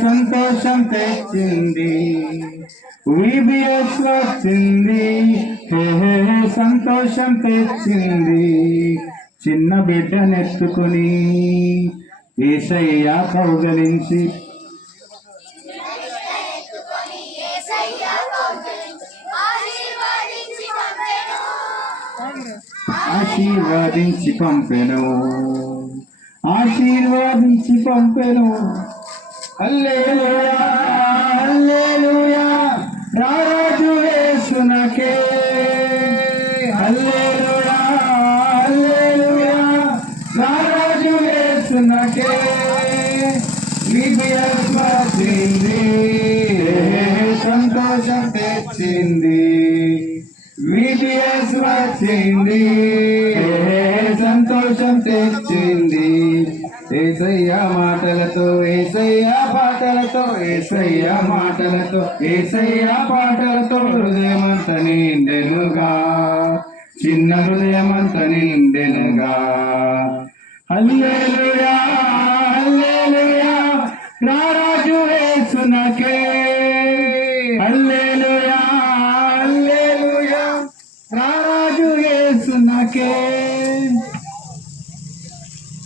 సంతోషం తెచ్చింది VBS వచ్చింది సంతోషం తెచ్చింది చిన్న బిడ్డనెత్తుకొని యేసయ్య కౌగలించి ఆశీర్వాదించి పంపెను ఆశీర్వాదించి పంపెను హల్లెలూయా హల్లెలూయా రారాజు యేసునకే హల్లెలూయా హల్లెలూయా రారాజు యేసునకే VBS వచ్చింది సంతోషం తెచ్చింది VBS వచ్చింది సంతోషం తెచ్చింది యేసయ్య మాటలతో యేసయ్య పాటలతో యేసయ్య మాటలతో యేసయ్య పాటలతో హృదయమంత నిండెనుగా చిన్న హృదయమంత నిండెనుగా హల్లెలూయా హల్లెలూయా రారాజు యేసునకే హల్లెలూయా హల్లెలూయా రారాజు యేసునకే